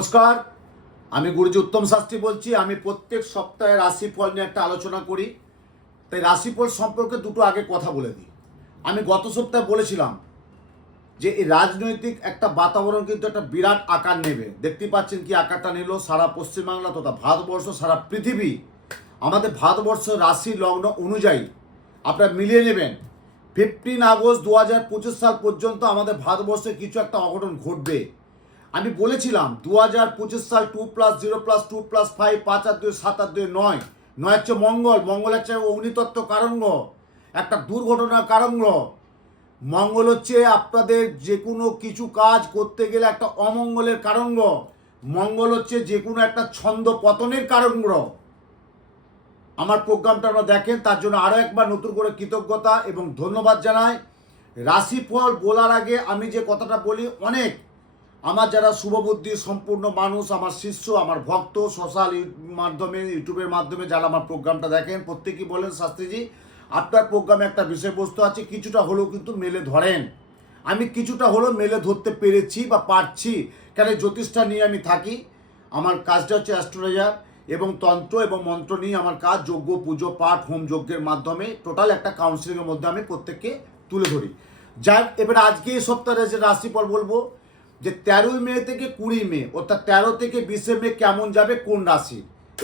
নমস্কার, আমি গুরুজি উত্তম শাস্ত্রী বলছি। আমি প্রত্যেক সপ্তাহে রাশিফল নিয়ে একটা আলোচনা করি। তাই রাশিফল সম্পর্কে দুটো আগে কথা বলে দিই। আমি গত সপ্তাহে বলেছিলাম যে এই রাজনৈতিক একটা বাতাবরণ কিন্তু একটা বিরাট আকার নেবে। দেখতে পাচ্ছেন কি আকারটা নিল। সারা পশ্চিমবাংলা তথা ভারতবর্ষ, সারা পৃথিবী, আমাদের ভারতবর্ষ রাশি লগ্ন অনুযায়ী আপনারা মিলিয়ে নেবেন 15 আগস্ট 2025 সাল পর্যন্ত আমাদের ভারতবর্ষে কিছু একটা অঘটন ঘটবে। আমি বলেছিলাম 2025 সাল 2+0+2+5 5 আর 2 7 আর 2 9 9 হচ্ছে মঙ্গল। মঙ্গল হচ্ছে অগ্নিতত্ত্ব কারণ গ্রহ, একটা দুর্ঘটনার কারণ গ্রহ। মঙ্গল হচ্ছে আপনাদের যে কোনো কিছু কাজ করতে গেলে একটা অমঙ্গলের কারণ গ্রহ। মঙ্গল হচ্ছে যে কোনো একটা ছন্দ পতনের কারণ গ্রহ। আমার প্রোগ্রামটা আপনারা দেখেন, তার জন্য আরও একবার নতুন করে কৃতজ্ঞতা এবং ধন্যবাদ জানাই। রাশিফল বলার আগে আমি যে কথাটা বলি, অনেক আমার যারা শুভবুদ্ধি সম্পূর্ণ মানুষ, আমার শিষ্য, আমার ভক্ত, সোশ্যাল মাধ্যমে, ইউটিউবের মাধ্যমে যারা আমার প্রোগ্রামটা দেখেন, প্রত্যেকেই বলেন শাস্ত্রীজি আপনার প্রোগ্রামে একটা বিষয়বস্তু আছে, কিছুটা হলেও কিন্তু মেলে ধরেন। আমি কিছুটা হলেও মেলে ধরতে পেরেছি বা পারছি, কেন জ্যোতিষটা নিয়ে আমি থাকি। আমার কাজটা হচ্ছে অ্যাস্ট্রোলজার এবং তন্ত্র এবং মন্ত্র নিয়ে আমার কাজ। যজ্ঞ, পুজো, পাঠ, হোম যজ্ঞের মাধ্যমে টোটাল একটা কাউন্সিলিংয়ের মধ্যে আমি প্রত্যেককে তুলে ধরি। যাই এবার আজকে এই সপ্তাহে যে রাশিফল বলবো যে 13 মে থেকে 20 মে, অর্থাৎ 13 থেকে 20 মে কেমন যাবে কোন রাশি,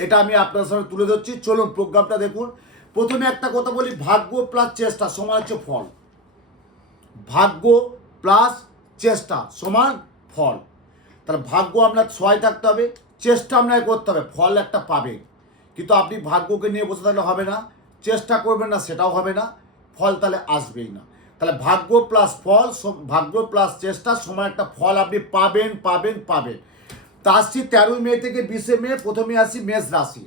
এটা আমি আপনার সামনে তুলে ধরছি। চলুন প্রোগ্রামটা দেখুন। প্রথমে একটা কথা বলি, ভাগ্য প্লাস চেষ্টা সমান হচ্ছে ফল। ভাগ্য প্লাস চেষ্টা সমান ফল। তাহলে ভাগ্য আপনার সহায় থাকতে হবে, চেষ্টা আপনাকে করতে হবে, ফল একটা পাবে। কিন্তু আপনি ভাগ্যকে নিয়ে বসে থাকলে হবে না, চেষ্টা করবেন না সেটাও হবে না, ফল তাহলে আসবেই না। তাহলে ভাগ্য প্লাস ফল, ভাগ্য প্লাস চেষ্টা সমান একটা ফল আপনি পাবেন পাবেন পাবেন। তা আসছি 13 মে থেকে 20 মে। প্রথমে আসি মেষ রাশি।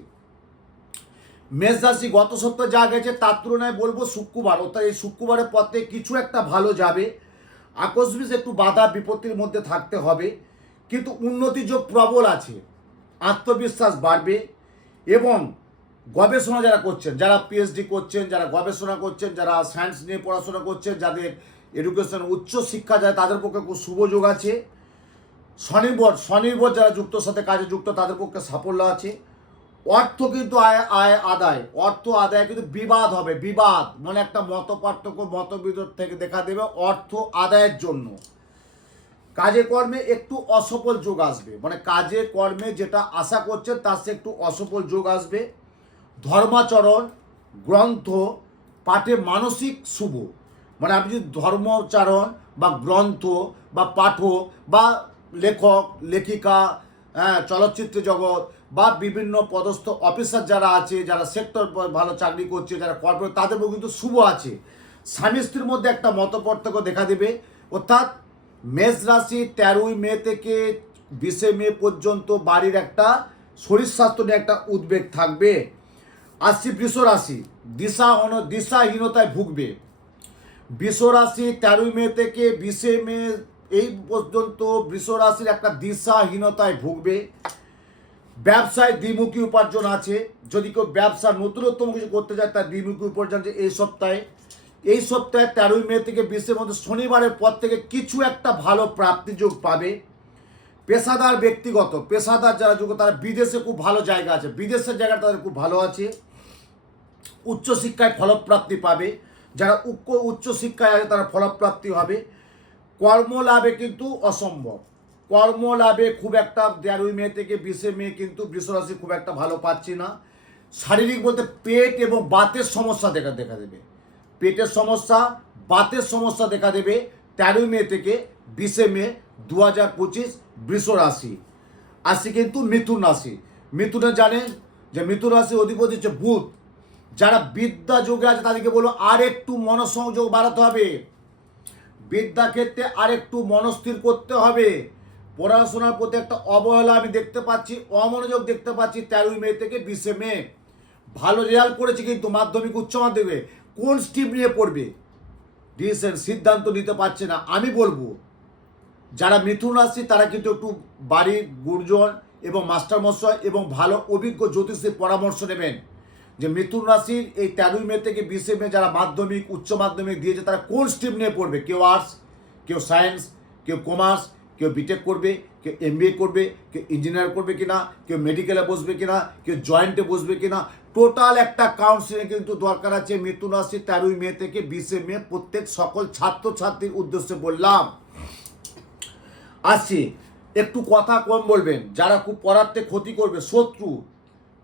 মেষ রাশি গত সপ্তাহে যা গেছে তার তুলনায় বলবো শুক্রবার, অর্থাৎ এই শুক্রবারের পর থেকে কিছু একটা ভালো যাবে। আকস্মিক একটু বাধা বিপত্তির মধ্যে থাকতে হবে, কিন্তু উন্নতি যোগ প্রবল আছে। আত্মবিশ্বাস বাড়বে এবং গবেষণা যারা করছেন, যারা পিএইচডি করছেন, যারা গবেষণা করছেন, যারা সায়েন্স নিয়ে পড়াশোনা করছেন, যাদের এডুকেশন উচ্চ শিক্ষা যায়, তাদের পক্ষে খুব শুভ যোগ আছে। স্বনির্ভর যারা যুক্তর সাথে কাজে যুক্ত, তাদের পক্ষে সাফল্য আছে। অর্থ কিন্তু অর্থ আদায় কিন্তু বিবাদ হবে। বিবাদ মানে একটা মত পার্থক্য, মতবিরোধ থেকে দেখা দেবে অর্থ আদায়ের জন্য। কাজে কর্মে একটু অসফল যোগ আসবে, মানে কাজে কর্মে যেটা আশা করছেন তার সে একটু অসফল যোগ আসবে। ধর্মাচরণ, গ্রন্থ পাঠে মানসিক শুভ, মানে আপনি যদি ধর্মাচরণ বা গ্রন্থ বা পাঠক বা লেখক লেখিকা, চলচ্চিত্র জগৎ বা বিভিন্ন পদস্থ অফিসার যারা আছে, যারা সেক্টর ভালো চাকরি করছে, যারা কর্পোরেট, তাদেরও কিন্তু শুভ আছে। স্বামী স্ত্রীর মধ্যে একটা মতপার্থক্য দেখা দেবে। অর্থাৎ মেষ রাশি 13 মে থেকে 20 মে পর্যন্ত বাড়ির একটা শরীর স্বাস্থ্য নিয়ে একটা উদ্বেগ থাকবে। আসছি বৃষ রাশি। দিশাহীনতায় ভুগবে। বৃষ রাশি 13 মে থেকে 20 মে এই পর্যন্ত বৃষ রাশির একটা দিশাহীনতায় ভুগবে। ব্যবসায় দ্বিমুখী উপার্জন আছে। যদি কেউ ব্যবসা নতুনত্ব কিছু করতে চায় তার দ্বিমুখী উপার্জন আছে এই সপ্তাহে। 13 মে থেকে 20 মধ্যে শনিবারের পর থেকে কিছু একটা ভালো প্রাপ্তিযোগ পাবে। পেশাদার ব্যক্তিগত পেশাদার যারা যোগ্য, তারা বিদেশে খুব ভালো জায়গা আছে, বিদেশের জায়গাটা তাদের খুব ভালো আছে। উচ্চশিক্ষায় ফলপ্রাপ্তি পাবে। যারা উচ্চশিক্ষায় আছে তারা ফলপ্রাপ্তি হবে। কর্মলাভে কিন্তু অসম্ভব, কর্মলাভে খুব একটা 13 মে থেকে 20 মে কিন্তু বৃষরাশি খুব একটা ভালো পাচ্ছি না। শারীরিক বলতে পেট এবং বাতের সমস্যা দেখা দেবে। পেটের সমস্যা, বাতের সমস্যা দেখা দেবে 13 মে থেকে 20 মে 2025 বৃষ রাশি। আসি কিন্তু মিথুন রাশি। মিথুনে জানেন যে মিথুন রাশি অধিপতি হচ্ছে বুধ। যারা বিদ্যা যোগে আছে তাদেরকে বলো আর একটু মনঃসংযোগ বাড়াতে হবে। বিদ্যা ক্ষেত্রে আর একটু মনস্থির করতে হবে। পড়াশোনার প্রতি একটা অবহেলা আমি দেখতে পাচ্ছি, অমনোযোগ দেখতে পাচ্ছি 13 মে থেকে 20 মে। ভালো রেজাল্ট করেছে কিন্তু মাধ্যমিক উচ্চ মাধ্যমিকে, কোন স্ট্রিম নিয়ে পড়বে ডিসিশন সিদ্ধান্ত নিতে পারছে না। আমি বলবো যারা মিথুন রাশি তারা কিন্তু একটু বাড়ির গুরুজন এবং মাস্টারমশাই এবং ভালো অভিজ্ঞ জ্যোতিষীর পরামর্শ নেবেন যে মিথুন রাশির এই 13 মে থেকে 20 মে যারা মাধ্যমিক উচ্চ মাধ্যমিক দিয়েছে তারা কোন স্ট্রিম নিয়ে পড়বে। কেউ আর্টস, কেউ সায়েন্স, কেউ কমার্স, কেউ বিটেক করবে, কেউ MBA করবে, কেউ ইঞ্জিনিয়ার করবে কিনা, কেউ মেডিকেলে বসবে কিনা, কেউ জয়েন্টে বসবে কিনা, টোটাল একটা কাউন্সিলিং কিন্তু দরকার আছে। মিথুন রাশি 13ই মে থেকে 20শে মে প্রত্যেক সকল ছাত্রছাত্রীর উদ্দেশ্যে বললাম। আসছি, একটু কথা কম বলবেন, যারা খুব পড়াতে ক্ষতি করবে শত্রু,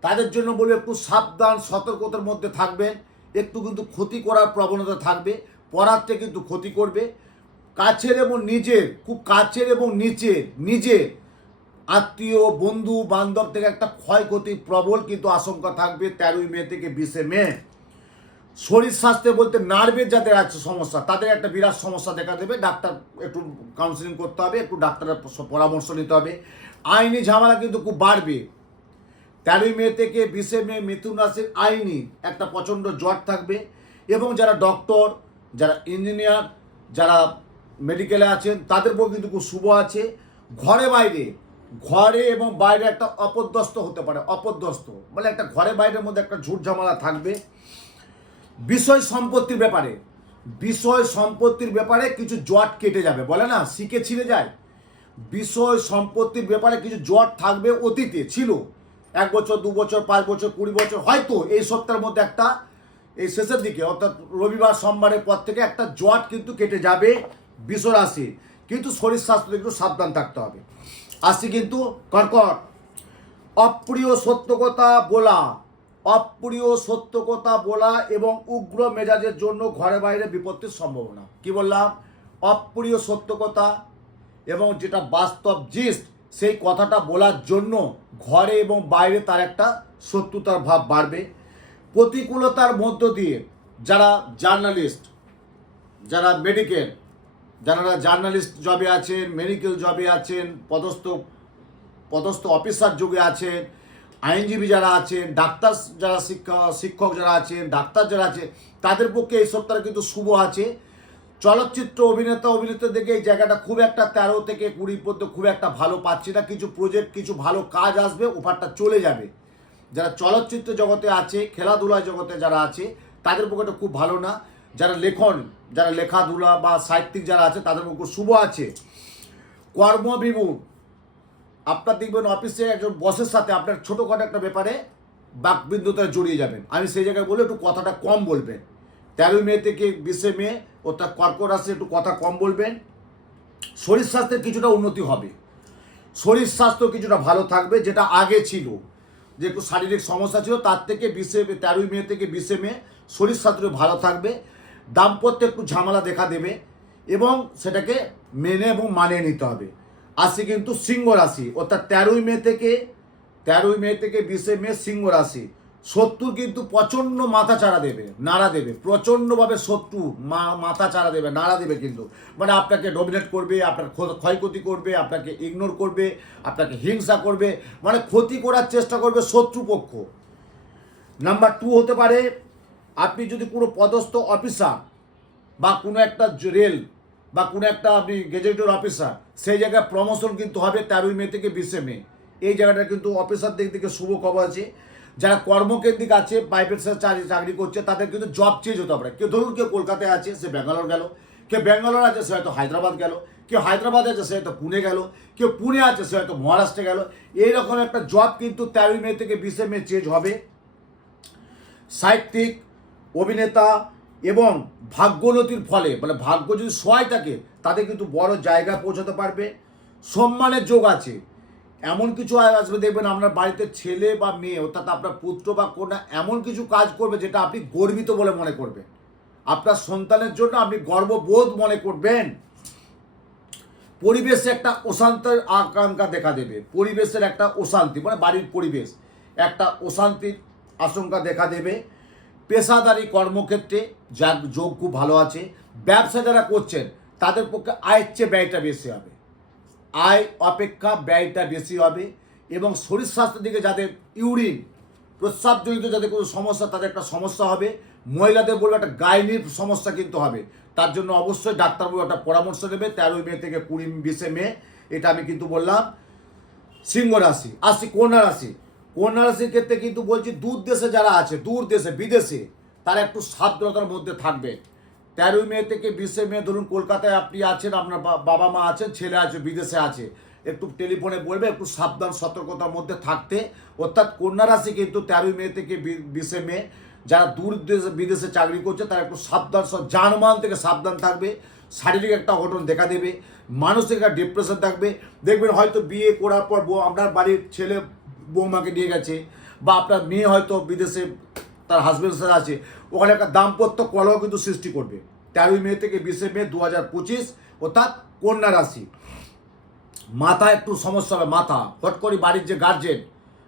তাদের জন্য বলবে একটু সাবধান সতর্কতার মধ্যে থাকবেন। একটু কিন্তু ক্ষতি করার প্রবণতা থাকবে, পড়াতে কিন্তু ক্ষতি করবে। কাছের এবং নিজের, খুব কাছের এবং নিজের আত্মীয় বন্ধু বান্ধব থেকে একটা ক্ষয়ক্ষতি প্রবল কিন্তু আশঙ্কা থাকবে 13ই মে থেকে 20শে মে। শরীর স্বাস্থ্যে বলতে নার্ভের যাদের আছে সমস্যা, তাদের একটা বিরাট সমস্যা দেখা দেবে। ডাক্তার একটু কাউন্সিলিং করতে হবে, একটু ডাক্তারের পরামর্শ নিতে হবে। আইনি ঝামেলা কিন্তু খুব বাড়বে 13ই মে থেকে 20শে মে। মিথুন রাশির আইনি একটা প্রচণ্ড জট থাকবে। এবং যারা ডক্টর, যারা ইঞ্জিনিয়ার, যারা মেডিকেলে আছেন, তাদের উপর কিন্তু খুব শুভ আছে। ঘরে এবং বাইরে একটা অপদস্থ হতে পারে, অপদস্থ মানে একটা ঘরে বাইরের মধ্যে একটা ঝুট ঝামেলা থাকবে। বিষয় সম্পত্তির ব্যাপারে কিছু জট কেটে যাবে, বলে না শিখে ছিঁড়ে যায়। বিষয় সম্পত্তির ব্যাপারে কিছু জট থাকবে, অতীতে ছিল 1 বছর 2 বছর 5 বছর 20 বছর, হয়তো এই সপ্তাহের মধ্যে একটা, এই শেষের দিকে অর্থাৎ রবিবার সোমবারের পর থেকে একটা জট কিন্তু কেটে যাবে বৃষ রাশি। কিন্তু শরীর স্বাস্থ্য একটু সাবধান থাকতে হবে। আসি কিন্তু কর্কট, অপ্রিয় সত্য কথা বলা এবং উগ্র মেজাজের জন্য ঘরে বাইরে বিপত্তির সম্ভাবনা। কি বললাম? অপ্রিয় সত্য কথা এবং যেটা বাস্তব জিস্ট, সেই কথাটা বলার জন্য ঘরে এবং বাইরে তার একটা শত্রুতার ভাব বাড়বে। প্রতিকূলতার মধ্য দিয়ে যারা জার্নালিস্ট, যারা মেডিকেল, যারা জার্নালিস্ট জবে আছেন, মেডিকেল জবে আছেন, পদস্থ অফিসার যুগে আছেন, আইনজীবী যারা আছেন, ডাক্তার যারা শিক্ষক যারা আছেন, ডাক্তার যারা আছে, তাদের পক্ষে এই সপ্তাহে কিন্তু শুভ আছে। চলচ্চিত্র অভিনেতা দেখে এই জায়গাটা খুব একটা 13 থেকে 20 পর্যন্ত খুব একটা ভালো পাচ্ছি না। কিছু প্রজেক্ট, কিছু ভালো কাজ আসবে, ওপারটা চলে যাবে। যারা চলচ্চিত্র জগতে আছে, খেলাধুলা জগতে যারা আছে, তাদের পক্ষে খুব ভালো না। যারা লেখাধুলা বা সাহিত্যিক যারা আছে, তাদের পক্ষে শুভ আছে। কর্মবিমুখ, আপনার দেখবেন অফিসে একজন বসের সাথে আপনার ছোটোখাটো একটা ব্যাপারে বাকবিন্দুতায় জড়িয়ে যাবেন। আমি সেই জায়গায় বলে একটু কথাটা কম বলবেন। 13ই মে থেকে 20শে মে অর্থাৎ কর্কট রাশি একটু কথা কম বলবেন। শরীর স্বাস্থ্যের কিছুটা উন্নতি হবে, শরীর স্বাস্থ্য কিছুটা ভালো থাকবে। যেটা আগে ছিল, যে একটু শারীরিক সমস্যা ছিল, তার থেকে 13ই মে থেকে 20শে মে শরীর স্বাস্থ্য ভালো থাকবে। দাম্পত্যে একটু ঝামেলা দেখা দেবে এবং সেটাকে মেনে এবং মানিয়ে নিতে হবে। আসি কিন্তু সিংহ রাশি, অর্থাৎ 13ই মে থেকে 20শে মে সিংহ রাশি। শত্রু কিন্তু প্রচণ্ড নাড়া দেবে প্রচণ্ডভাবে। শত্রু মাথা চাড়া দেবে, নাড়া দেবে কিন্তু, মানে আপনাকে ডমিনেট করবে, আপনার ক্ষয়ক্ষতি করবে, আপনাকে ইগনোর করবে, আপনাকে হিংসা করবে, মানে ক্ষতি করার চেষ্টা করবে শত্রুপক্ষ। নাম্বার 2 হতে পারে, আপনি যদি কোনো পদস্থ অফিসার বা কোনো একটা রেল বা কোনো একটা আপনি গেজেটেড অফিসার, সেই জায়গায় প্রমোশন কিন্তু হবে 13ই মে থেকে 20শে মে। এই জায়গাটা কিন্তু অফিসার দিক থেকে শুভ খবর আছে। যারা কর্মকেন্দ্রিক আছে, প্রাইভেট সেক্টরে চাকরি করছে, তাদের কিন্তু জব চেঞ্জ হতে পারে। কেউ ধরুন কেউ কলকাতায় আছে, সে ব্যাঙ্গালোর গেল, কেউ ব্যাঙ্গালোর আছে, সে হয়তো হায়দ্রাবাদ গেল, কেউ হায়দ্রাবাদে আছে, সে হয়তো পুনে গেল, কেউ পুনে আছে, সে হয়তো মহারাষ্ট্রে গেল। এইরকম একটা জব কিন্তু 13ই মে থেকে 20শে মে চেঞ্জ হবে। সাহিত্যিক, অভিনেতা এবং ভাগ্যোন্নতির ফলে, মানে ভাগ্য যদি সহায় থাকে, তাদের কিন্তু বড় জায়গায় পৌঁছাতে পারবে। সম্মানের যোগ আছে, এমন কিছু আসবে দেখবেন আপনার বাড়িতে ছেলে বা মেয়ে, অর্থাৎ আপনার পুত্র বা কন্যা এমন কিছু কাজ করবে যেটা আপনি গর্বিত বলে মনে করবেন। আপনার সন্তানের জন্য আপনি গর্ববোধ মনে করবেন। পরিবেশে একটা অশান্তির আকাঙ্ক্ষা দেখা দেবে, পরিবেশের একটা অশান্তি, মানে বাড়ির পরিবেশ একটা অশান্তির আশঙ্কা দেখা দেবে। পেশাদারি কর্মক্ষেত্রে যার যোগ খুব ভালো আছে। ব্যবসা যারা করছেন, তাদের পক্ষে আয়ের চেয়ে ব্যয়টা বেশি হবে, আয় অপেক্ষা ব্যয়টা বেশি হবে। এবং শরীর স্বাস্থ্যের দিকে যাদের ইউরিন প্রস্রাবজনিত যাদের কোনো সমস্যা, তাদের একটা সমস্যা হবে। মহিলাদের বলবো একটা গাইনির সমস্যা কিন্তু হবে, তার জন্য অবশ্যই ডাক্তারবাবু একটা পরামর্শ দেবে 13ই মে থেকে 20শে মে। এটা আমি কিন্তু বললাম সিংহ রাশি। আসি কন্যা রাশি। কন্যা রাশির ক্ষেত্রে কিন্তু বলছি দূর দেশে যারা আছে, দূর দেশে বিদেশে, তারা একটু সাবধানতার মধ্যে থাকবে। 13ই মে থেকে 20শে মে ধরুন কলকাতায় আপনি আছেন, আপনার বাবা মা আছেন, ছেলে আছে বিদেশে আছে, একটু টেলিফোনে বলবে একটু সাবধান সতর্কতার মধ্যে থাকতে। অর্থাৎ কন্যা রাশি কিন্তু 13 মে থেকে 20 মে যারা দূর দেশে বিদেশে চাকরি করছে তারা একটু সাবধান, যানবাহন থেকে সাবধান থাকবে। শারীরিক একটা অঘটন দেখা দেবে, মানসিক একটা ডিপ্রেশন থাকবে। দেখবেন হয়তো বিয়ে করার পর আপনার বাড়ির ছেলে বৌমাকে নিয়ে গেছে, বা আপনার মেয়ে হয়তো বিদেশে তার হাজব্যান্ডের সাথে আছে, ওখানে একটা দাম্পত্য কলহ কিন্তু সৃষ্টি করবে 13 মে থেকে 20 মে 2025। অর্থাৎ কন্যা রাশি মাথা একটু সমস্যা হবে, মাথা হট করে বাড়ির যে গার্জেন,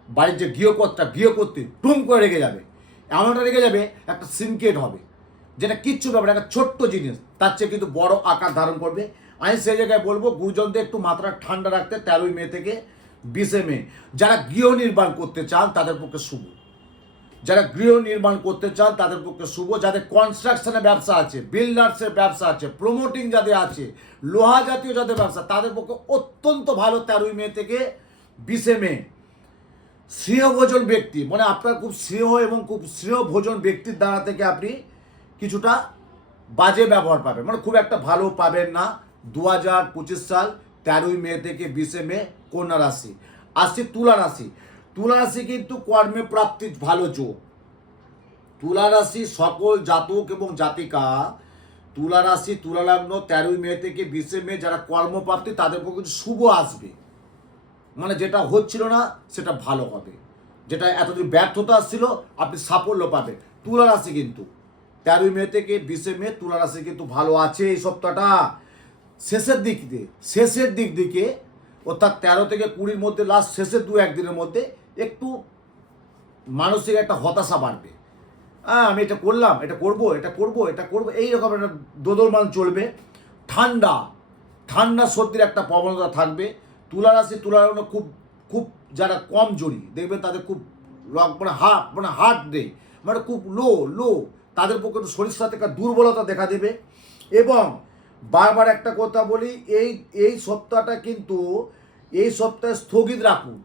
বাড়ির যে গৃহকর্ত্রী টুম করে রেখে যাবে, এমনটা রেখে যাবে একটা সিনকেট হবে, যেটা কিচ্ছু ব্যাপার, একটা ছোট্ট জিনিস তার চেয়ে কিন্তু বড় আকার ধারণ করবে। আমি সেই জায়গায় বলবো গুরুজনদের একটু মাথাটা ঠান্ডা রাখতে 13 মে থেকে 20 মে। যারা গৃহ নির্মাণ করতে চান তাদের পক্ষে শুভ, যারা গৃহ নির্মাণ করতে চান তাদের পক্ষে শুভ, যাদের কনস্ট্রাকশনের ব্যবসা আছে, বিল্ডার্সের ব্যবসা আছে, প্রমোটিং যাদের আছে, লোহা জাতীয় যাদের ব্যবসা, তাদের পক্ষে অত্যন্ত ভালো 13 মে থেকে 20 মে। স্নেহভোজন ব্যক্তি, মানে আপনার খুব স্নেহ এবং খুব স্নেহভোজন ব্যক্তির দ্বারা থেকে আপনি কিছুটা বাজে ব্যবহার পাবেন, মানে খুব একটা ভালো পাবেন না 2025 সাল 13 মে থেকে 20 মে। কন্যা রাশি। আসছে তুলা রাশি। তুলা রাশি কিন্তু কর্মে প্রাপ্তির ভালো যোগ। তুলা রাশি সকল জাতক এবং জাতিকা, তুলা রাশি তুলা লগ্ন 13 মে থেকে 20 মে যারা কর্মপ্রাপ্তি তাদের পক্ষে কিন্তু শুভ আসবে, মানে যেটা হচ্ছিল না সেটা ভালো হবে, যেটা এতদিন ব্যর্থতা আসছিল আপনি সাফল্য পাবেন। তুলা রাশি কিন্তু 13 মে থেকে 20 মে তুলা রাশি কিন্তু ভালো আছে এই সপ্তাহটা। শেষের দিক দিকে অর্থাৎ 13 থেকে 20 মধ্যে লাস্ট শেষের 2-1 দিনের মধ্যে একটু মানসিক একটা হতাশা বাড়বে। আমি এটা করলাম, এটা করব এইরকম একটা দোদলমান চলবে। ঠান্ডা সর্দির একটা প্রবণতা থাকবে। তুলা রাশি তুলা লগ্ন খুব যারা কম জড়ি দেখবেন তাদের খুব হার্ট নেই, মানে খুব লো তাদের পক্ষে একটু শরীর সাথে একটা দুর্বলতা দেখা দেবে। এবং বারবার একটা কথা বলি, এই সপ্তাহটা কিন্তু এই সপ্তাহে স্থগিত রাখুন।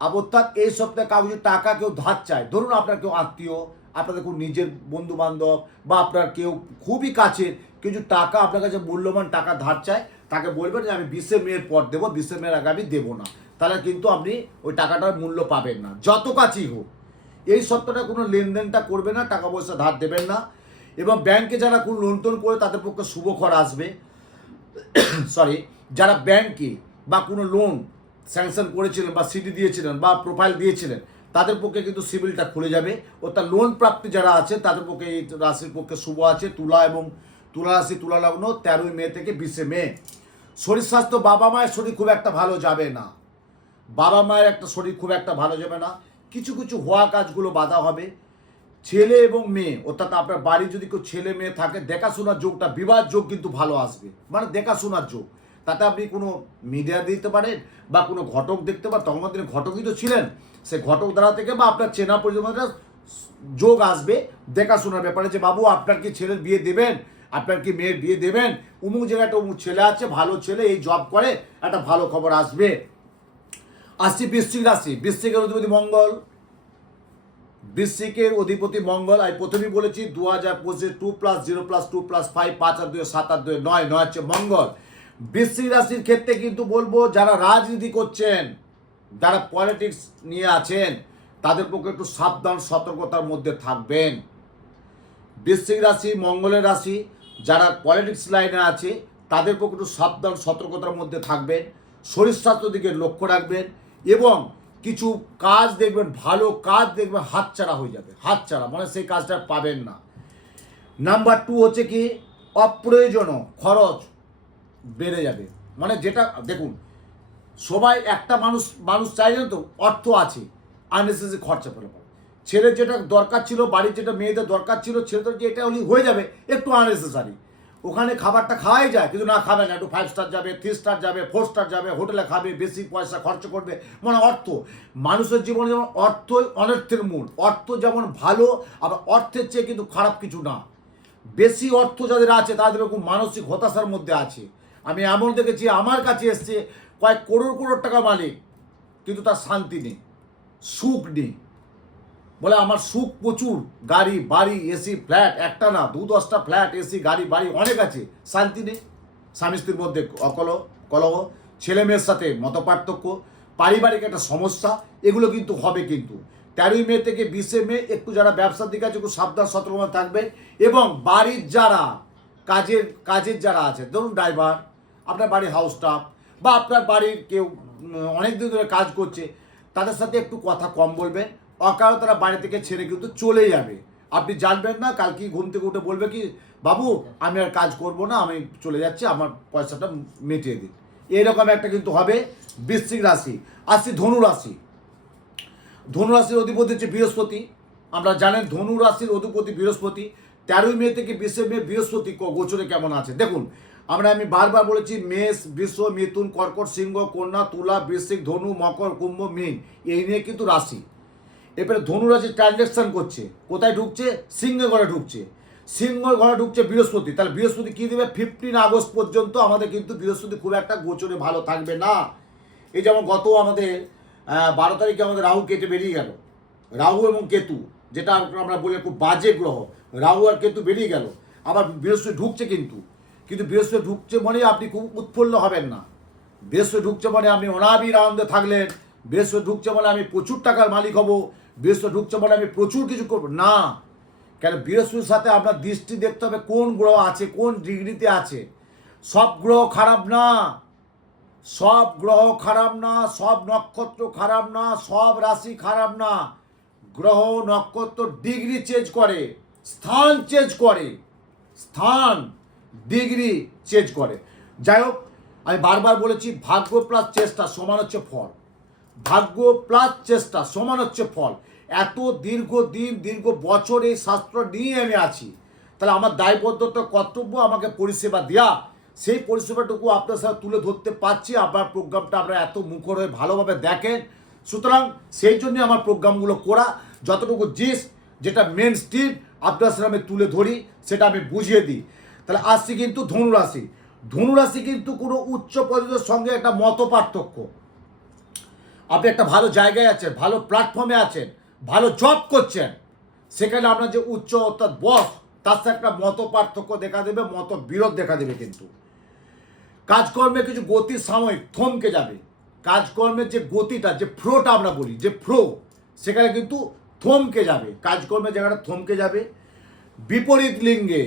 অর্থাৎ এই সপ্তাহে কাউকে টাকা কেউ ধার চায়, ধরুন আপনার কেউ আত্মীয়, আপনাদের খুব নিজের বন্ধু বান্ধব বা আপনার কেউ খুবই কাছের কিছু টাকা আপনার কাছে মূল্যবান টাকা ধার চায়, তাকে বলবেন যে আমি 20 মের পর দেবো, 20 মের আগে আমি দেবো না, তাহলে কিন্তু আপনি ওই টাকাটার মূল্য পাবেন না যত কাছেই হোক। এই সপ্তাহটা কোনো লেনদেনটা করবে না, টাকা পয়সা ধার দেবেন না। এবং ব্যাংকে যারা কোনো লোন টোন করে তাদের পক্ষে শুভ খবর আসবে। যারা ব্যাংকে বা কোনো লোন স্যাংশন করেছিলেন বা সিডি দিয়েছিলেন বা প্রোফাইল দিয়েছিলেন তাদের পক্ষে কিন্তু সিভিলটা খুলে যাবে। অর্থাৎ লোন প্রাপ্তি যারা আছে তাদের পক্ষে এই রাশির পক্ষে শুভ আছে। তুলা রাশি তুলা লগ্ন 13 মে থেকে 20 মে। শরীর স্বাস্থ্য, বাবা মায়ের শরীর খুব একটা ভালো যাবে না, কিছু হওয়া কাজগুলো বাধা হবে। ছেলে এবং মেয়ে অর্থাৎ আপনার বাড়ি যদি কেউ ছেলে মেয়ে থাকে দেখাশোনার যোগটা, বিবাহ যোগ কিন্তু ভালো আসবে, মানে দেখাশোনার যোগ। তাতে আপনি কোনো মিডিয়া দিতে পারেন বা কোনো ঘটক দেখতে পারেন, তখন দিনে ঘটকই তো ছিলেন, সে ঘটক দ্বারা থেকে বা আপনার চেনা পরিচয় যোগ আসবে দেখাশোনার ব্যাপারে, যে বাবু আপনার কি ছেলের বিয়ে দেবেন, আপনার কি মেয়ের বিয়ে দেবেন, অমুক জায়গায় একটা অমুক ছেলে আছে, ভালো ছেলে, এই জব করে, একটা ভালো খবর আসবে। আসছি বৃশ্চিক রাশি। বৃশ্চিকের অধিপতি মঙ্গল। বৃশ্চিকের অধিপতি মঙ্গল। আমি প্রথমেই বলেছি 2025 2+0+2+5 5 আর 2 7 আর 2 9 হচ্ছে মঙ্গল। বৃশ্চিক রাশির ক্ষেত্রে কিন্তু বলবো যারা রাজনীতি করছেন, যারা পলিটিক্স নিয়ে আছেন তাদের পক্ষে একটু সাবধান সতর্কতার মধ্যে থাকবেন। বৃশ্চিক রাশি মঙ্গলের রাশি, যারা পলিটিক্স লাইনে আছে তাদের পক্ষে একটু সাবধান সতর্কতার মধ্যে থাকবেন। শরীর স্বাস্থ্যের দিকে লক্ষ্য রাখবেন এবং কিছু কাজ দেখবেন, ভালো কাজ দেখবেন হাতছাড়া হয়ে যাবে, হাতছাড়া মানে সেই কাজটা পাবেন না। নাম্বার 2 হচ্ছে কি অপ্রয়োজনীয় খরচ বেড়ে যাবে, মানে যেটা দেখুন সবাই একটা মানুষ চাই জানেন তো, অর্থ আছে, আননেসেসারি খরচা ফেলে পাবে। ছেলের যেটা দরকার ছিল, বাড়ির যেটা মেয়েদের দরকার ছিল, ছেলেদের যে এটা হলে হয়ে যাবে একটু আননেসেসারি, ওখানে খাবারটা খাওয়াই যায় কিন্তু না খাবে না, একটু 5 স্টার যাবে, 3 স্টার যাবে, 4 স্টার যাবে, হোটেলে খাবে, বেশি পয়সা খরচ করবে, মানে অর্থ। মানুষের জীবনে যেমন অর্থই অনর্থের মূল, অর্থ যেমন ভালো আবার অর্থের চেয়ে কিন্তু খারাপ কিছু না। বেশি অর্থ যাদের আছে তাদের খুব মানসিক হতাশার মধ্যে আছে। আমি এমন দেখেছি আমার কাছে এসছে কয়েক করোড় টাকা মালিক, কিন্তু তার শান্তি নেই, সুখ নেই। বলে আমার সুখ প্রচুর, গাড়ি বাড়ি এসি ফ্ল্যাট, একটা না 2-10টা ফ্ল্যাট এসি গাড়ি বাড়ি অনেক আছে, শান্তি নেই। স্বামী স্ত্রীর মধ্যে কলহ, ছেলে মেয়ের সাথে মতপার্থক্য, পারিবারিক একটা সমস্যা, এগুলো কিন্তু হবে। কিন্তু 13ই মে থেকে 20শে মে একটু যারা ব্যবসার দিকে আছে একটু সাবধান সতর্কতা থাকবেন। এবং বাড়ির যারা কাজের যারা আছে, ধরুন ড্রাইভার, আপনার বাড়ির হাউস স্টাফ, বা আপনার বাড়ির কেউ অনেক দিন ধরে কাজ করছে, তাদের সাথে একটু কথা কম বলবেন। অকারণ তারা বাড়ি থেকে ছেড়ে কিন্তু চলে যাবে, আপনি জানবেন না। কালকে ঘুম থেকে উঠে বলবে কি, বাবু আমি আর কাজ করব না, আমি চলে যাচ্ছি, আমার পয়সাটা মিটিয়ে দিন। এইরকম একটা কিন্তু হবে। বৃশ্চিক রাশি। আসছি ধনু রাশি। ধনু রাশির অধিপতি হচ্ছে বৃহস্পতি। আমরা জানেন ধনু রাশির অধিপতি বৃহস্পতি। 13ই মে থেকে 20শে মে বৃহস্পতি গোচরে কেমন আছে দেখুন। আমি বারবার বলেছি, মেষ, বৃষ, মিথুন, কর্কট, সিংহ, কন্যা, তুলা, বৃশ্চিক, ধনু, মকর, কুম্ভ, মীন, এই নিয়ে কিন্তু রাশি। এরপরে ধনু রাশি ট্রানজ্যাকশন করছে, কোথায় ঢুকছে? সিংহ ঘরে ঢুকছে। সিংহ ঘরে ঢুকছে বৃহস্পতি। তাহলে বৃহস্পতি কী দেবে? 15 আগস্ট পর্যন্ত আমাদের কিন্তু বৃহস্পতি খুব একটা গোচরে ভালো থাকবে না। এই যেমন গত আমাদের 12 তারিখে আমাদের রাহু কেটে বেরিয়ে গেল। রাহু এবং কেতু, যেটা আমরা বলি খুব বাজে গ্রহ, রাহু আর কেতু বেরিয়ে গেল। আবার বৃহস্পতি ঢুকছে, কিন্তু বৃহস্পতি ঢুকছে মানে আপনি খুব উৎফুল্ল হবেন না। বৃহস্পতি ঢুকছে মানে আপনি অনাবির আনন্দে থাকলেন, বৃহস্পতি ঢুকছে মানে আমি প্রচুর টাকার মালিক হব, বৃহস্পতি ঢুকছে মানে আমি প্রচুর কিছু করবো না। কেন? বৃহস্পতির সাথে আপনার দৃষ্টি দেখতে হবে কোন গ্রহ আছে, কোন ডিগ্রিতে আছে। সব গ্রহ খারাপ না, সব গ্রহ খারাপ না, সব নক্ষত্র খারাপ না, সব রাশি খারাপ না। গ্রহ নক্ষত্র ডিগ্রি চেঞ্জ করে, স্থান চেঞ্জ করে, স্থান ডিগ্রি চেঞ্জ করে। যাই হোক, আমি বারবার বলেছি, ভাগ্য প্লাস চেষ্টা সমান হচ্ছে ফল। ভাগ্য প্লাস চেষ্টা সমান হচ্ছে ফল। এত দীর্ঘদিন দীর্ঘ বছর এই শাস্ত্র নিয়ে আমি আছি, তাহলে আমার দায়বদ্ধতা কর্তব্য আমাকে পরিষেবা দেওয়া। সেই পরিষেবাটুকু আপনার সাথে তুলে ধরতে পারছি। আপনার প্রোগ্রামটা আপনারা এত মুখর হয়ে ভালোভাবে দেখেন, সুতরাং সেই জন্য আমার প্রোগ্রামগুলো করা। যতটুকু যেটা মেন স্ট্রিম আপনার সাথে আমি তুলে ধরি, সেটা আমি বুঝিয়ে দিই। তাহলে আসছি কিন্তু ধনুরাশি। ধনুরাশি কিন্তু কোনো উচ্চ পদের সঙ্গে একটা মত পার্থক্য। আপনি একটা ভালো জায়গায় আছেন, ভালো প্ল্যাটফর্মে আছেন, ভালো জব করছেন, সেখানে আপনার যে উচ্চ অর্থাৎ বস, তার সাথে একটা মত পার্থক্য দেখা দেবে, মত বিরোধ দেখা দেবে। কিন্তু কাজকর্মে কিছু গতি সাময়িক থমকে যাবে। কাজকর্মের যে গতিটা, যে ফ্লোটা আমরা বলি, যে ফ্লো, সেখানে কিন্তু থমকে যাবে, কাজকর্মের জায়গাটা থমকে যাবে। বিপরীত লিঙ্গে,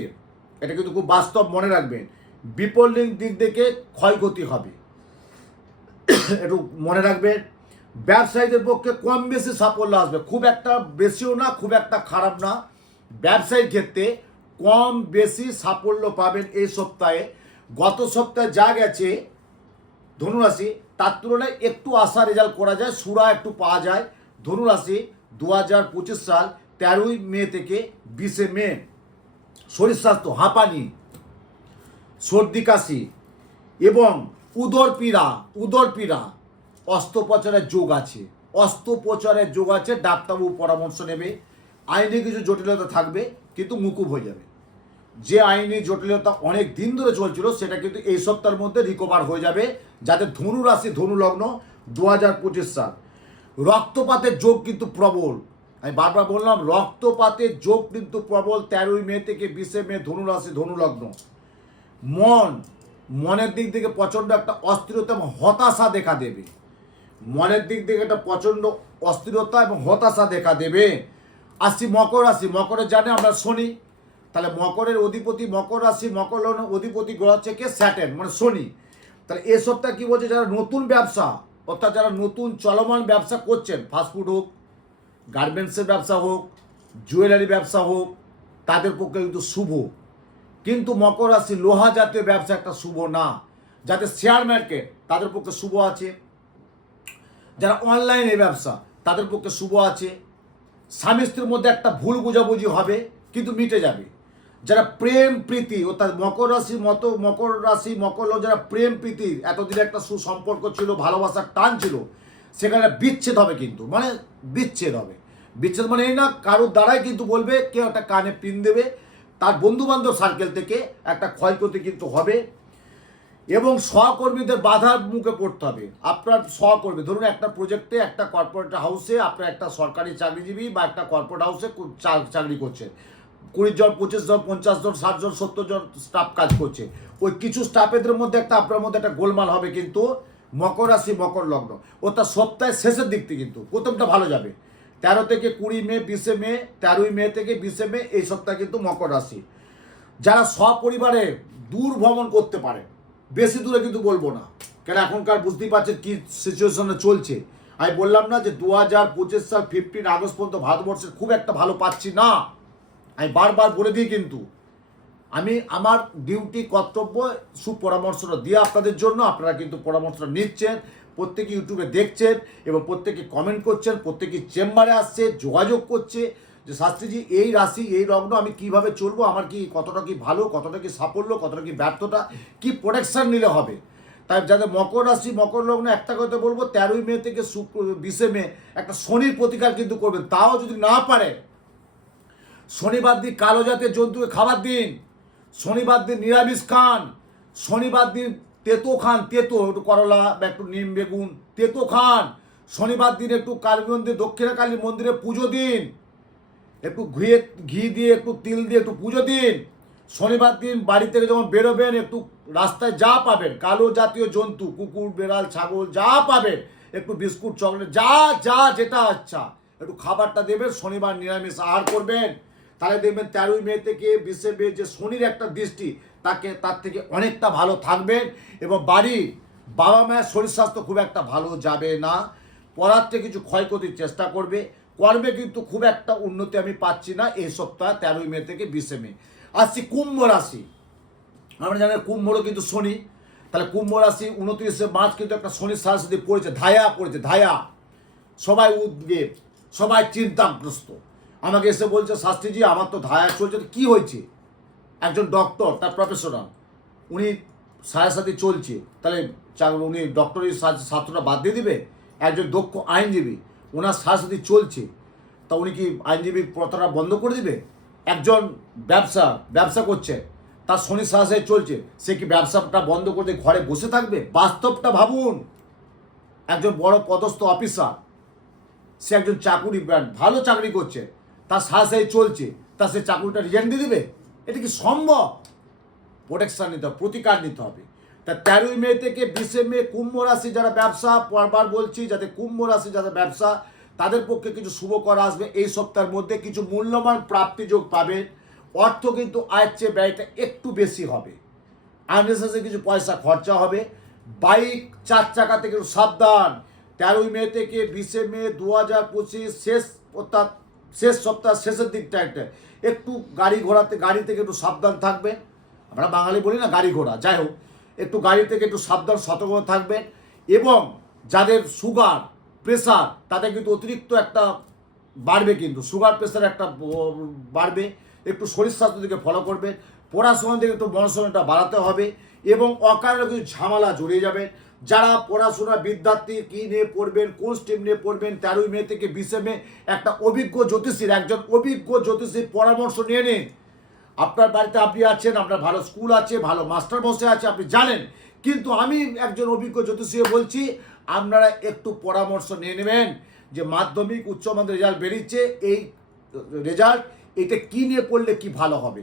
এটা কিন্তু খুব বাস্তব মনে রাখবেন, বিপরীত দিক থেকে ক্ষয়ক্ষতি হবে, একটু মনে রাখবেন। ব্যবসায়ীদের পক্ষে কম বেশি সাফল্য আসবে, খুব একটা বেশিও না, খুব একটা খারাপ না। ব্যবসায়ীর ক্ষেত্রে কম বেশি সাফল্য পাবেন এই সপ্তাহে। গত সপ্তাহে যা গেছে ধনুরাশি, তার তুলনায় একটু আশা রেজাল্ট করা যায়, সুরা একটু পাওয়া যায়। ধনুরাশি 2025 সাল 13ই মে থেকে 20শে মে শরীর স্বাস্থ্য, হাঁপানি, সর্দি কাশি এবং উদর পীড়া, অস্ত্রোপচারের যোগ আছে, ডাক্তারবাবু পরামর্শ নেবে। আইনি কিছু জটিলতা থাকবে, কিন্তু মুকুব হয়ে যাবে। যে আইনি জটিলতা অনেক দিন ধরে চলছিল, সেটা কিন্তু এই সপ্তাহের মধ্যে রিকভার হয়ে যাবে। যাতে ধনু রাশি, ধনু লগ্ন 2025 সাল। রক্তপাতের যোগ কিন্তু প্রবল। আমি বারবার বললাম, রক্তপাতের যোগ কিন্তু প্রবল। 13ই মে থেকে 20শে মে ধনু রাশি, ধনু লগ্ন। মনের দিক থেকে প্রচণ্ড একটা অস্থিরতা এবং হতাশা দেখা দেবে। মনের দিক থেকে একটা প্রচণ্ড অস্থিরতা এবং হতাশা দেখা দেবে। আসছি মকর রাশি। মকরের জানে আমরা শনি, তাহলে মকরের অধিপতি, মকর রাশি মকর লগ্নের অধিপতি গ্রহ হচ্ছে কে? স্যাটার্ন, মানে শনি। তাহলে এ সপ্তাহে কী বলছে? যারা নতুন ব্যবসা, অর্থাৎ যারা নতুন চলমান ব্যবসা করছেন, ফাস্টফুড হোক, গার্মেন্টসের ব্যবসা হোক, জুয়েলারি ব্যবসা হোক, তাদের পক্ষে কিন্তু শুভ। কিন্তু মকর রাশি লোহা জাতীয় ব্যবসা একটা শুভ না। যাদের শেয়ার মার্কেট, তাদের পক্ষে শুভ আছে। যারা অনলাইনে ব্যবসা, তাদের পক্ষে শুভ আছে। স্বামী স্ত্রীর মধ্যে একটা ভুল বোঝাবুঝি হবে, কিন্তু মিটে যাবে। যারা প্রেম প্রীতি, অর্থাৎ মকর রাশি মকর লগ্ন, যারা প্রেম প্রীতি, এতদিন একটা সুসম্পর্ক ছিল, ভালোবাসার টান ছিল, সেখানে বিচ্ছেদ হবে। কিন্তু মানে বিচ্ছেদ হবে। বিচ্ছেদ মানে এই না কারোর দ্বারাই কিন্তু বলবে, কেউ একটা কানে পিন দেবে, তার বন্ধুবান্ধব সার্কেল থেকে একটা ক্ষয়ক্ষতি কিন্তু হবে। এবং সহকর্মীদের বাধার মুখে পড়তে হবে। আপনার সহকর্মী, ধরুন একটা প্রজেক্টে, একটা কর্পোরেট হাউসে, আপনার একটা সরকারি চাকরিজীবী বা একটা কর্পোরেট হাউসে চাকরি করছে, 20 জন, 25 জন, 50 জন, 60 জন, 70 জন স্টাফ কাজ করছে। ওই কিছু স্টাফেদের মধ্যে আপনার মধ্যে একটা গোলমাল হবে, কিন্তু মকর রাশি মকর লগ্ন, অর্থাৎ সপ্তাহের শেষের দিক থেকে কিন্তু প্রথমটা ভালো যাবে। 13 থেকে 20 মে, 20 মে, 13 মে থেকে 20 মে এই সপ্তাহে কিন্তু মকর রাশি। যারা সপরিবারে দূর ভ্রমণ করতে পারে, বেশি দূরে কিন্তু বলবো না, কেন এখনকার বুঝতেই পারছেন কী সিচুয়েশনে চলছে। আমি বললাম না যে 2025 সাল 15 আগস্ট পর্যন্ত ভারতবর্ষের খুব একটা ভালো পাচ্ছি না, আমি বারবার বলে দিই। কিন্তু আমি আমার ডিউটি কর্তব্য সুপরামর্শটা দিয়ে আপনাদের জন্য, আপনারা কিন্তু পরামর্শটা নিচ্ছেন, প্রত্যেকে ইউটিউবে দেখছেন এবং প্রত্যেকে কমেন্ট করছেন, প্রত্যেকে চেম্বারে আসছে, যোগাযোগ করছে যে শাস্ত্রীজি এই রাশি এই লগ্ন আমি কিভাবে চলবো, আমার কি কতটা কি ভালো, কতটা কি সাফল্য, কতটা কি ব্যর্থতা, কি প্রোটেকশন নিলে হবে। তাই যাদের মকর রাশি মকর লগ্ন একটা কথা বলবো, 13 মে থেকে 20 মে একটা শনির প্রতিকার কিন্তু করবেন। তাও যদি না পারে, শনিবার দিন কালো জাতের জন্তুকে খাবার দিন, শনিবার দিন নিরামিষ খান, শনিবার দিন তেতো খান, তেতো একটু করলা বা একটু নিম বেগুন তেতো খান, শনিবার দিন একটু কালী মন্দির দক্ষিণাকালী মন্দিরে পুজো দিন, একটু ঘি দিয়ে একটু তিল দিয়ে একটু পুজো দিন। শনিবার দিন বাড়ি থেকে যখন বেরোবেন, একটু রাস্তায় যা পাবেন কালো জাতীয় জন্তু, কুকুর বেড়াল ছাগল যা পাবেন, একটু বিস্কুট চকলেট যা যা যেটা আচ্ছা একটু খাবারটা দেবেন। শনিবার নিরামিষ আহার করবেন, তাহলে দেখবেন 13 মে থেকে 20 মে যে শনির একটা দৃষ্টি তার থেকে অনেকটা ভালো থাকবেন। এবং বাড়ির বাবা মায়ের শরীর স্বাস্থ্য খুব একটা ভালো যাবে না, পড়াতে কিছু ক্ষয়ক্ষতির চেষ্টা করবে, কর্মে কিন্তু খুব একটা উন্নতি আমি পাচ্ছি না এই সপ্তাহ 13 মে থেকে 20 মে। আসছি কুম্ভ রাশি। আমরা জানি কুম্ভরও কিন্তু শনি, তাহলে কুম্ভ রাশি 29 মার্চ কিন্তু একটা শনির সারাসাথে পড়েছে, ধায়া পড়েছে, ধায়া। সবাই উদ্বেগ, সবাই চিন্তাগ্রস্ত, আমাকে এসে বলছে শাস্ত্রীজি আমার তো ধায়া চলছে, তো কী হয়েছে? একজন ডক্টর, তার প্রফেশনাল, উনি সাথে চলছে, তাহলে উনি ডক্টরি ছাত্রটা বাদ দিয়ে দিবে? একজন দক্ষ আইনজীবী, ওনার সাথে চলছে, তা উনি কি আইনজীবী প্রথাটা বন্ধ করে দিবে? একজন ব্যবসা করছে, তার শনির সাথে চলছে, সে কি ব্যবসাটা বন্ধ করে দিয়ে ঘরে বসে থাকবে? বাস্তবটা ভাবুন। একজন বড় পদস্থ অফিসার, সে একজন চাকুরি ভালো চাকরি করছে, তার সাথে চলছে, তা সে চাকরিটা রিজাইন দিয়ে দেবে? এটা কি সম্ভব? প্রোটেকশন নিতে হবে, প্রতিকার নিতে হবে। তা 13 মে থেকে 20 মে কুম্ভ রাশি যারা ব্যবসা, বারবার বলছি, যাতে কুম্ভ রাশি যারা ব্যবসা, তাদের পক্ষে কিছু শুভ করা আসবে এই সপ্তাহের মধ্যে। কিছু মূল্যবান প্রাপ্তিযোগ পাবেন, অর্থ কিন্তু আয়ের চেয়ে ব্যয়টা একটু বেশি হবে, আননেসেসারি কিছু পয়সা খরচা হবে। বাইক 4 চাকা থেকে একটু সাবধান। 13 মে থেকে 20 মে 2025 শেষ, অর্থাৎ শেষ সপ্তাহ শেষের দিকটা একটু গাড়ি থেকে একটু সাবধান থাকবেন। আমরা বাঙালি বলি না গাড়ি ঘোড়া, যাই হোক, একটু গাড়ি থেকে একটু সাবধান সতর্ক থাকবেন। এবং যাদের সুগার প্রেশার, তাদের কিন্তু অতিরিক্ত একটা বাড়বে, কিন্তু সুগার প্রেশার একটা বাড়বে, একটু শরীর স্বাস্থ্য দিকে ফলো করবেন। পড়াশোনা দিকে একটু মনোযোগটা বাড়াতে হবে এবং অকারণে কিছু ঝামেলা জড়িয়ে যাবেন। যারা পড়াশোনা বিদ্যার্থী, কী নিয়ে পড়বেন, কোন স্ট্রিম নিয়ে পড়বেন, 13 মে থেকে 20 মে একটা একজন অভিজ্ঞ জ্যোতিষীর পরামর্শ নিয়ে নিন। আপনার বাড়িতে আপনি আছেন, আপনার ভালো স্কুল আছে, ভালো মাস্টার বসে আছে, আপনি জানেন, কিন্তু আমি একজন অভিজ্ঞ জ্যোতিষী বলছি, আপনারা একটু পরামর্শ নিয়ে নেবেন যে মাধ্যমিক উচ্চ মাধ্যমিক রেজাল্ট বেরিয়েছে, এই রেজাল্ট এটা কী নিয়ে পড়লে কি ভালো হবে।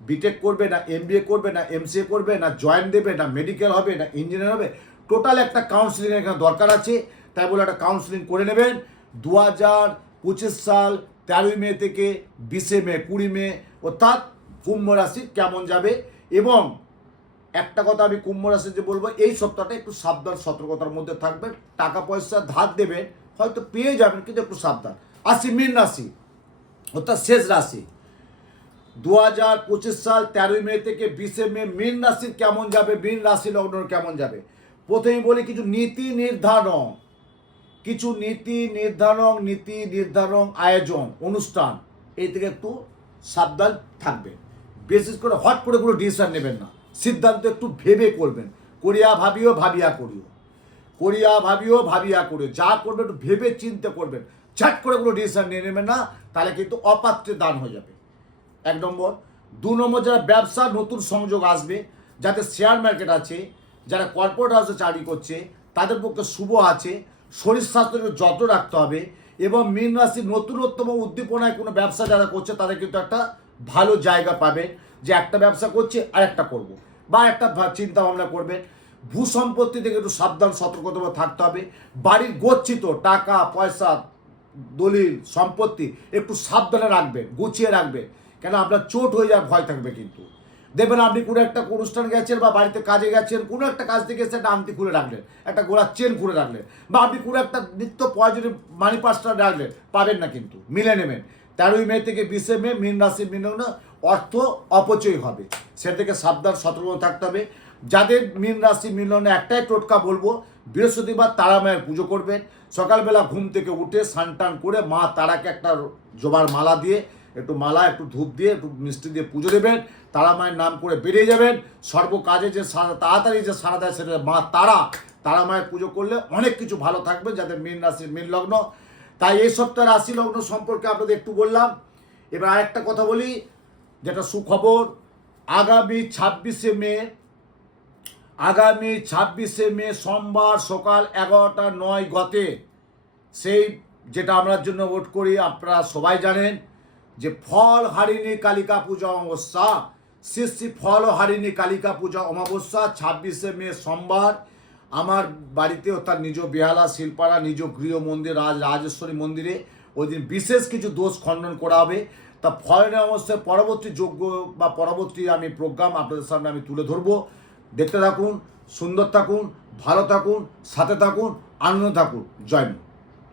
বিটেক করবে না MBA করবে না MCA করবে না জয়েন্ট দেবে না মেডিকেল হবে না ইঞ্জিনিয়ার হবে, টোটাল একটা কাউন্সিলিং এখানে দরকার আছে। তাই বলে একটা কাউন্সিলিং করে নেবেন। 2025 সাল 13 মে থেকে 20 মে 20 মে অর্থাৎ কুম্ভ রাশি কেমন যাবে। এবং একটা কথা আমি কুম্ভ রাশি যে বলবো, এই সপ্তাহটা একটু সাবধান সতর্কতার মধ্যে থাকবেন। টাকা পয়সা ধার দেবেন, হয়তো পেয়ে যাবেন, কিন্তু একটু সাবধান। আসি মীন রাশি, অর্থাৎ শেষ রাশি। 2025 সাল 13 মে থেকে 20 মে মীন রাশির কেমন যাবে, মীন রাশি লগ্ন কেমন যাবে। প্রথমেই বলি কিছু নীতি নির্ধারণ আয়োজন অনুষ্ঠান, এই থেকে একটু সাবধান থাকবেন। বিশেষ করে হট করে কোনো ডিসিশন নেবেন না, সিদ্ধান্ত একটু ভেবে করবেন। করিয়া ভাবিও ভাবিয়া করিও, যা করবেন একটু ভেবে চিন্তে করবেন। ঝাট করে কোনো ডিসিশন নিয়ে নেবেন না, তাহলে কিন্তু অপাত্রে দান হয়ে যাবে। 1 নম্বর। 2 নম্বর, যারা ব্যবসা নতুন সংযোগ আসবে, যাদের শেয়ার মার্কেট আছে, যারা কর্পোরেট হাউসে চাকরি করছে, তাদের পক্ষে শুভ আছে। শরীর স্বাস্থ্যকে যত্ন রাখতে হবে। এবং মীন রাশির নতুনতম উদ্দীপনায় কোনো ব্যবসা যারা করছে, তাদের কিন্তু একটা ভালো জায়গা পাবে যে একটা ব্যবসা করছে আর একটা করবো, বা একটা চিন্তা ভাবনা করবেন। ভূ সম্পত্তি থেকে একটু সাবধান সতর্কতা থাকতে হবে। বাড়ির গচ্ছিত টাকা পয়সা দলিল সম্পত্তি একটু সাবধানে রাখবেন, গুছিয়ে রাখবেন, কেন আপনার চোট হয়ে যাওয়ার ভয় থাকবে। কিন্তু দেখবেন আপনি কোনো একটা অনুষ্ঠান গেছেন বা বাড়িতে কাজে গেছেন, কোনো একটা কাজ থেকে এসে একটা আংটি খুলে রাখলেন, একটা গোড়ার চেন খুলে রাখলেন, বা আপনি কোনো একটা নিত্য প্রয়োজনীয় মানি পার্সটা রাখলেন, পাবেন না কিন্তু মিলে নেবেন। 13ই মে থেকে 20শে মে মীন রাশির মীন লগ্ন অর্থ অপচয় হবে, সে থেকে সাবধান সতর্ক থাকতে হবে। যাদের মীন রাশি মীন লগ্নে একটাই টোটকা বলবো, বৃহস্পতিবার তারা মায়ের পুজো করবেন। সকালবেলা ঘুম থেকে উঠে স্নান টান করে মা তারাকে একটা জবার মালা দিয়ে, একটু মালা একটু ধূপ দিয়ে একটু মিষ্টি দিয়ে পুজো দেবেন। তারা মায়ের নাম করে বেরিয়ে যাবেন। সর্ব কাজে যে তাড়াতাড়ি যে সারা দেয় সেটা মা তারা মায়ের পুজো করলে অনেক কিছু ভালো থাকবে যাদের মীন রাশির মীন লগ্ন। তাই এই সপ্তাহে রাশি লগ্ন সম্পর্কে আপনাদের একটু বললাম। এবার আরেকটা কথা বলি, যেটা সুখবর, আগামী 26শে মে সোমবার সকাল 11:09 গতে, সেই যেটা আমরা জন্য ভোট করি আপনারা সবাই জানেন যে ফল হারিণী কালিকা পূজা অমাবস্যা, শ্রী ফল হারিণী কালিকা পূজা অমাবস্যা 26শে মে সোমবার আমার বাড়িতে অর্থাৎ নিজ বেহালা শিলপাড়া নিজ গৃহ মন্দির রাজেশ্বরী মন্দিরে ওই দিন বিশেষ কিছু দোষ খণ্ডন করা হবে। তা ফল অমাবস্যার পরবর্তী যজ্ঞ বা পরবর্তী আমি প্রোগ্রাম আপনাদের সামনে আমি তুলে ধরবো। দেখতে থাকুন, সুন্দর থাকুন, ভালো থাকুন, সাথে থাকুন, আনন্দ থাকুন। জয় মা।